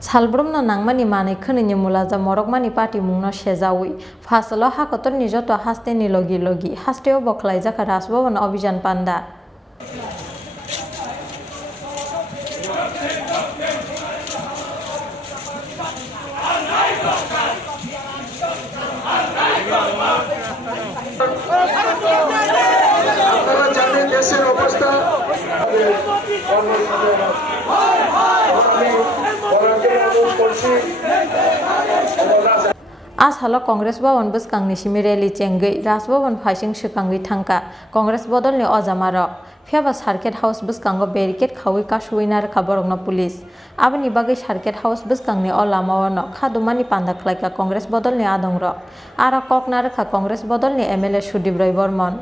Salbrumno nangmani manai khonini mulaja morokmani party mungno sejawi fasalo hakotorni joto hasteni logi hasteo boklaijaka Rajbhavan Abhijan Panda As halo Congress Bhavan bwskangni simi rally chengui Rajbhavan phaising swkangui thangka Congress bodolni ojamarok phiaba Circuit House bwskango barricade khawi kashuina rwkha borokno police aboni bagui Circuit House bwskangni o lamao no khadumani panda khlaika Congress bodolni adongrok aro kokna rwkha Congress bodolni MLA Sudip Roy Bormon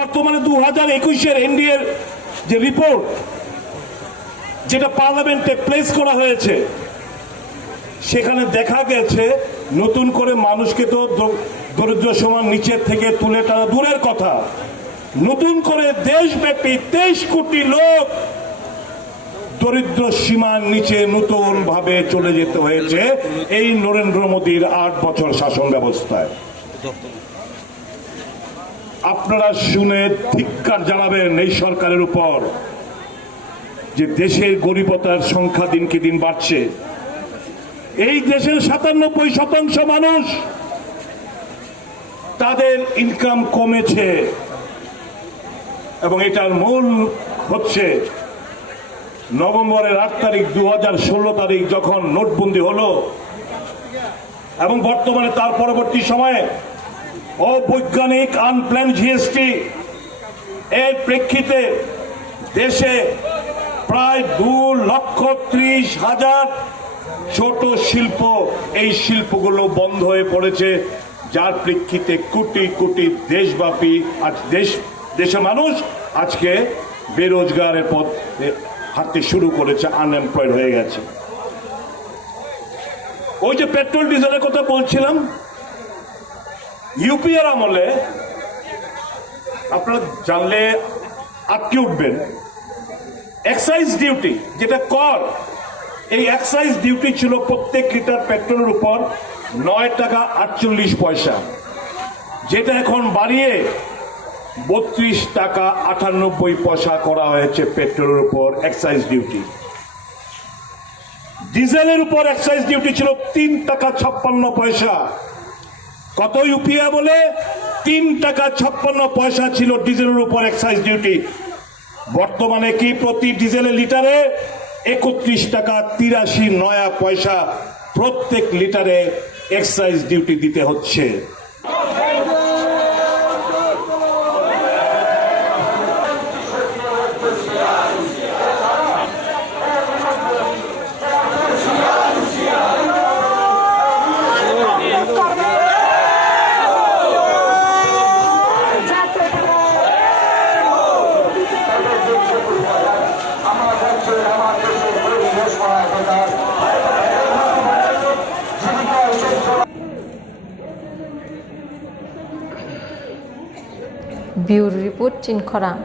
বর্তমানে 2021-এর এনডিএর যে report যেটা পার্লামেন্টে place করা হয়েছে সেখানে দেখা গেছে নতুন করে মানুষকে তো দরিদ্র সীমার নিচের থেকে তুলে টানা দূরের কথা নতুন করে দেশব্যাপী 23 কোটি লোক দরিদ্র সীমার নিচে নতুন ভাবে চলে যেতে হয়েছে এই নরেন্দ্র মোদীর 8 বছর শাসন ব্যবস্থায় আপনারা শুনে ধিক্কার জানাবেন এই সরকারের উপর যে দেশের গরিবতার সংখ্যা দিনকে দিন বাড়ছে এই দেশের 97% মানুষ তাদের ইনকাম কমেছে এবং এটার মূল হচ্ছে নভেম্বরের 8 তারিখ 2016 তারিখ যখন নোটবন্দি হলো এবং বর্তমানে তার পরবর্তী সময়ে অবৈজ্ঞানিক আনপ্ল্যান জিএসটি এর প্রেক্ষিতে দেশে প্রায় 2,30,000 ছোট শিল্প এই শিল্পগুলো বন্ধ হয়ে পড়েছে যার প্রেক্ষিতে কোটি কোটি দেশব্যাপী আজ দেশের মানুষ আজকে বেরোজগারের পথ হাঁটতে শুরু করেছে আনএমপ্লয়েড হয়ে গেছে ওই যে পেট্রোল ডিজেলের কথা বলছিলাম ইউপিএর আমলে আপনারা জানলে আটকে উঠবেন এক্সাইজ ডিউটি যেটা কর এই এক্সাইজ ডিউটি ছিল প্রত্যেক লিটার পেট্রোলের উপর 9 টাকা 48 পয়সা যেটা এখন বাড়িয়ে 32 টাকা 98 পয়সা করা হয়েছে পেট্রোলের উপর এক্সাইজ ডিউটি ডিজেলের উপর এক্সাইজ ডিউটি ছিল 3 টাকা 56 পয়সা কত ইউপিএ বলে 3 টাকা 56 পয়সা ছিল ডিজেলের উপর এক্সাইজ ডিউটি বর্তমানে কি প্রতি ডিজেলের লিটারে 31 টাকা 83 নয়া পয়সা প্রত্যেক লিটারে এক্সাইজ ডিউটি দিতে হচ্ছে Bureau Report Chinkhorang